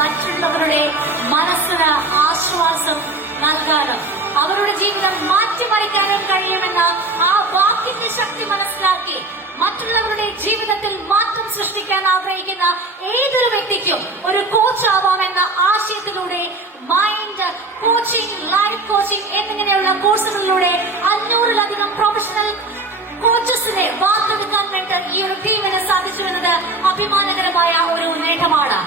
മറ്റുള്ളവരുടെ മനസ്സിന് ആശ്വാസം നൽകാനും അവരുടെ ജീവിതം മാറ്റിമറിക്കാനും കഴിയുമെന്ന ആ വാക്കിന്റെ ശക്തി മനസ്സിലാക്കി മറ്റുള്ളവരുടെ ജീവിതത്തിൽ മാറ്റം സൃഷ്ടിക്കാൻ ആഗ്രഹിക്കുന്ന ഏതൊരു വ്യക്തിക്കും ഒരു കോച്ച് ആവാമെന്ന ആശയത്തിലൂടെ മൈൻഡ് കോച്ചിങ്, ലൈഫ് കോച്ചിങ് എന്നിങ്ങനെയുള്ള കോഴ്സുകളിലൂടെ 500-ലധികം പ്രൊഫഷണൽ കോച്ചസിനെ വാർത്തെടുക്കാൻ വേണ്ടി ഈ ഒരു ടീമിന് സാധിച്ചു എന്നത് അഭിമാനകരമായ ഒരു നേട്ടമാണ്.